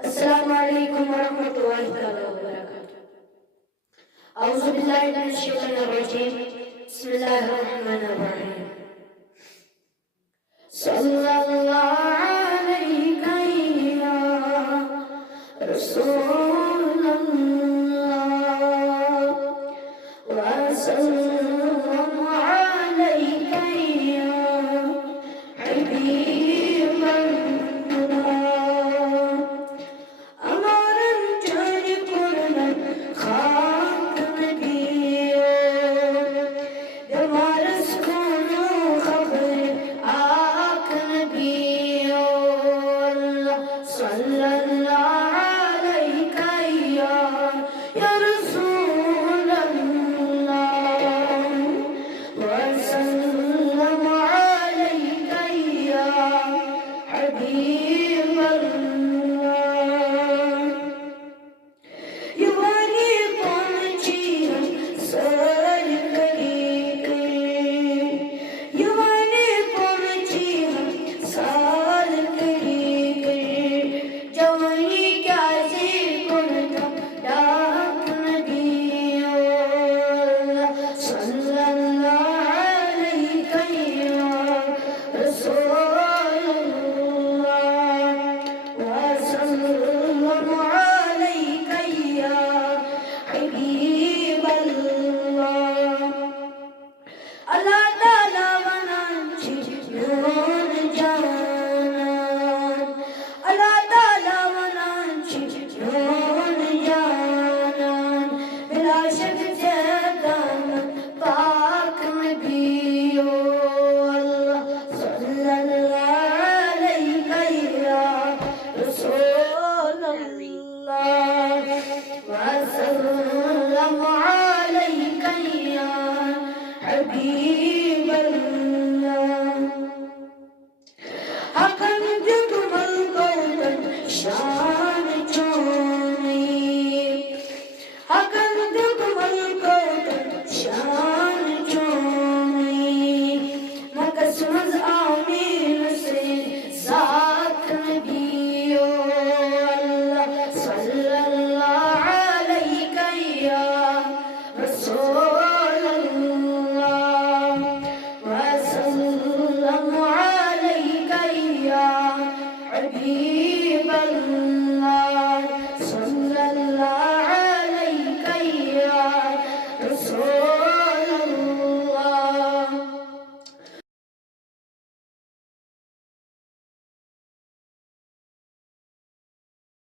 अस्सलामु अलैकुम वरहमतुल्लाहि तआला वबरकातुहू। अऊज़ु बिल्लाहि मिनश शैतानिर रजीम। बिस्मिल्लाहिर रहमानिर रहीम। सल्लल्लाहु अलैका या रसूलल्लाह व सल्लल्लाहु अलैका या हबीबल्लाह। আমার অন্তরে করুণার খাক নবিয়ো, তোমার সুনো খবর আক নবিয়ো। সাল্লাল্লাহু